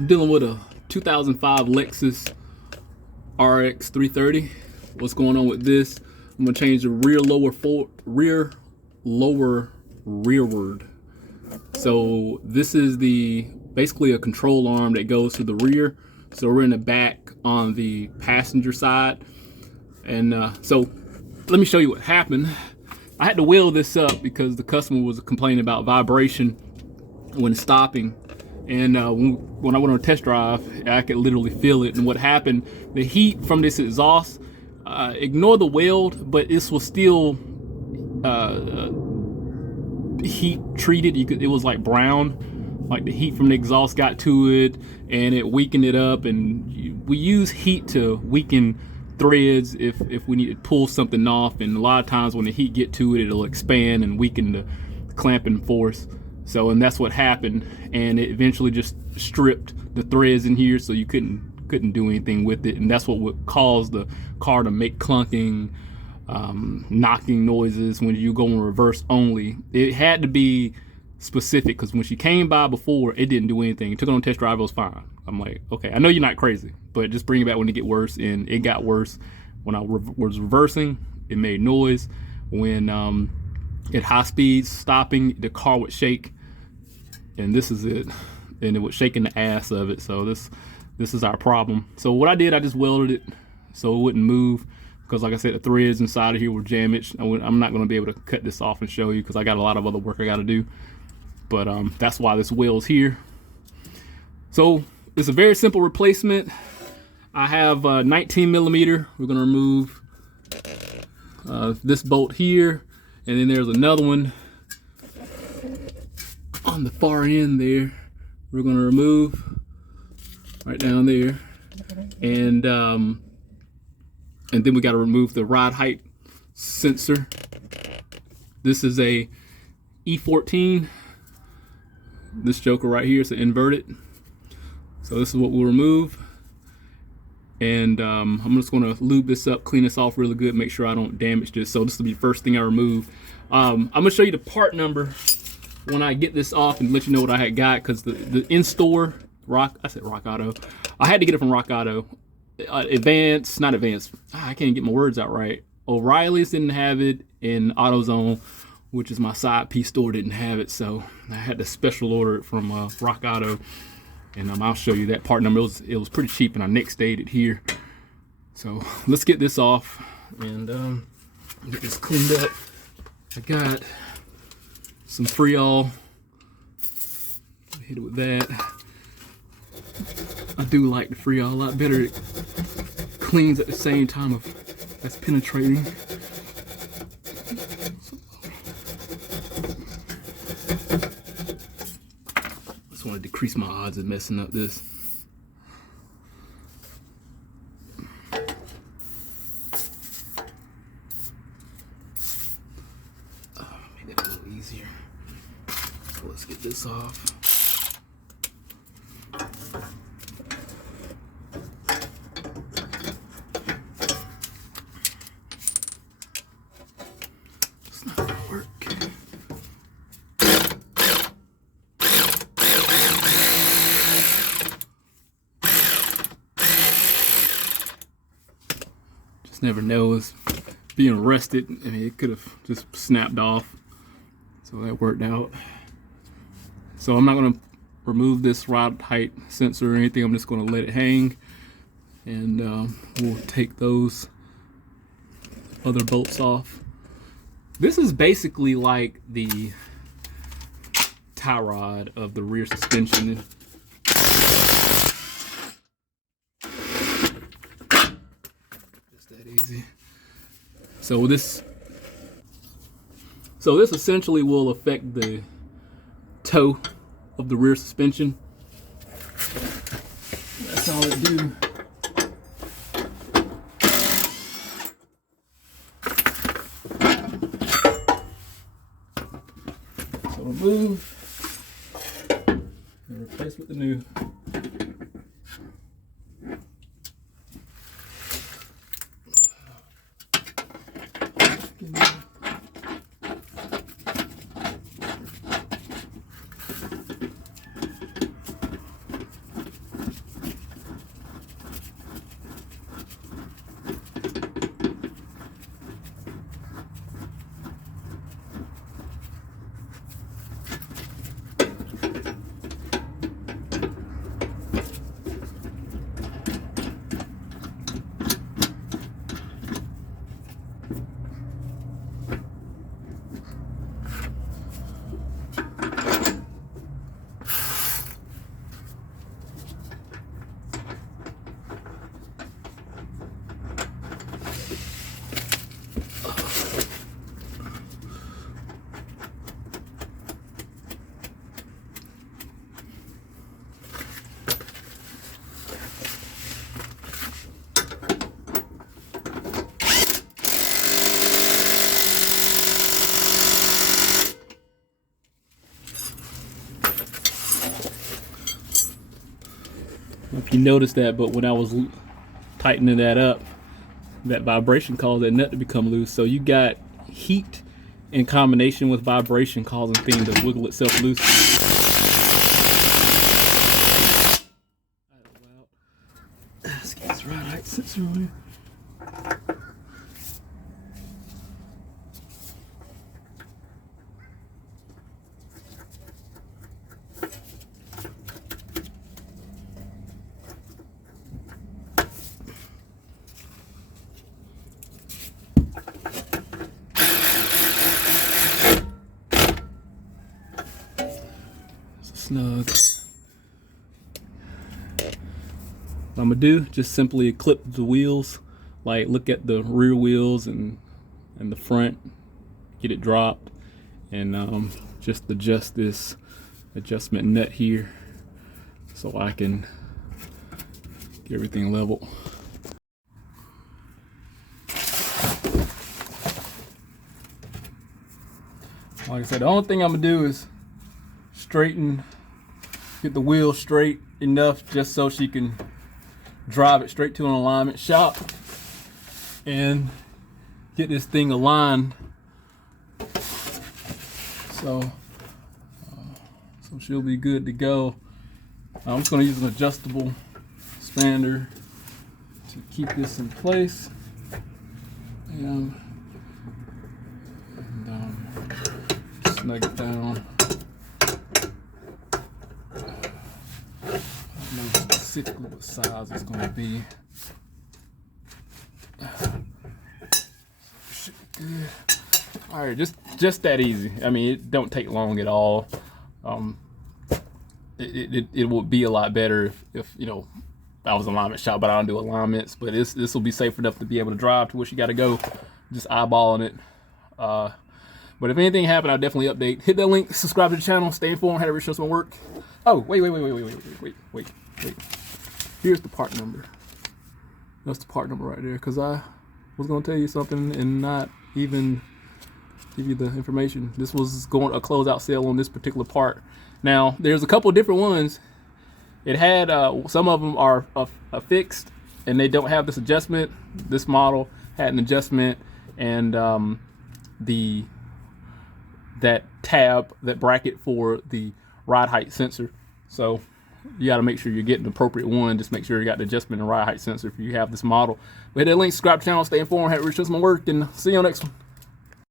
I'm dealing with a 2005 Lexus rx330. What's going on with this? I'm gonna change the rearward. So this is basically a control arm that goes to the rear. So we're in the back on the passenger side, and so let me show you what happened. I had to wheel this up because the customer was complaining about vibration when stopping. And when I went on a test drive, I could literally feel it. And what happened, the heat from this exhaust, ignore the weld, but this was still heat treated. It was like brown, like the heat from the exhaust got to it and it weakened it up. And we use heat to weaken threads if we need to pull something off. And a lot of times when the heat get to it, it'll expand and weaken the clamping force. So, and that's what happened, and it eventually just stripped the threads in here, so you couldn't do anything with it, and that's what would cause the car to make clunking, knocking noises when you go in reverse only. It had to be specific, because when she came by before, it didn't do anything. It took it on a test drive, it was fine. I'm like, okay, I know you're not crazy, but just bring it back when it get worse, and it got worse. When I was reversing, it made noise. When at high speeds, stopping, the car would shake. And this is it, and it was shaking the ass of it. So this is our problem. So what I did, I just welded it so it wouldn't move, because like I said, the threads inside of here were damaged. I'm not going to be able to cut this off and show you because I got a lot of other work I got to do, but that's why this wheel's here. So it's a very simple replacement. I have 19 millimeter. We're going to remove this bolt here, and then there's another one on the far end there. We're going to remove right down there, and then we got to remove the ride height sensor. This is a E14. This joker right here is inverted, so this is what we'll remove. And I'm just going to lube this up, clean this off really good, make sure I don't damage this. So this will be the first thing I remove. I'm going to show you the part number when I get this off and let you know what I had got, because the in-store Rock Auto. I had to get it from Rock Auto. I can't even get my words out right. O'Reilly's didn't have it, and AutoZone, which is my side piece store, didn't have it. So I had to special order it from Rock Auto, and I'll show you that part number. It was pretty cheap, and I next stayed it here. So let's get this off and get this cleaned up. I got some Freol. Hit it with that. I do like the Freol a lot better. It cleans at the same time that's penetrating. Just want to decrease my odds of messing up this. Make that a little easier. So let's get this off. It's not gonna work. Just never knows. Being arrested, I mean, it could have just snapped off. So that worked out. So I'm not going to remove this rod height sensor or anything. I'm just going to let it hang, and we'll take those other bolts off. This is basically like the tie rod of the rear suspension. Just that easy. So this essentially will affect the toe of the rear suspension. That's all it do. So remove and replace with the new. if you noticed that, but when I was tightening that up, that vibration caused that nut to become loose. So you got heat in combination with vibration causing things to wiggle itself loose. Let's get this rod height sensor on here. Snug. What I'm gonna do, just simply clip the wheels, like look at the rear wheels and the front, get it dropped, and just adjust this adjustment nut here so I can get everything level. Like I said, the only thing I'm gonna do is get the wheel straight enough just so she can drive it straight to an alignment shop and get this thing aligned. So she'll be good to go. I'm just going to use an adjustable expander to keep this in place. And snug it down. I don't know specifically what size it's going to be. Should be good. All right, just that easy. I mean, it don't take long at all. It would be a lot better if you know, I was an alignment shop, but I don't do alignments. But this will be safe enough to be able to drive to where she got to go, just eyeballing it. But if anything happened, I'll definitely update. Hit that link, subscribe to the channel, stay informed, how to show some work. Oh, wait. Here's the part number. That's the part number right there, because I was going to tell you something and not even give you the information. This was going a closeout sale on this particular part. Now, there's a couple different ones. It had, some of them are fixed and they don't have this adjustment. This model had an adjustment and that tab, that bracket for the ride height sensor. So you got to make sure you're getting the appropriate one. Just make sure you got the adjustment and ride height sensor if you have this model. But hit that link, subscribe to the channel, stay informed, have research my work, and see you on the next one.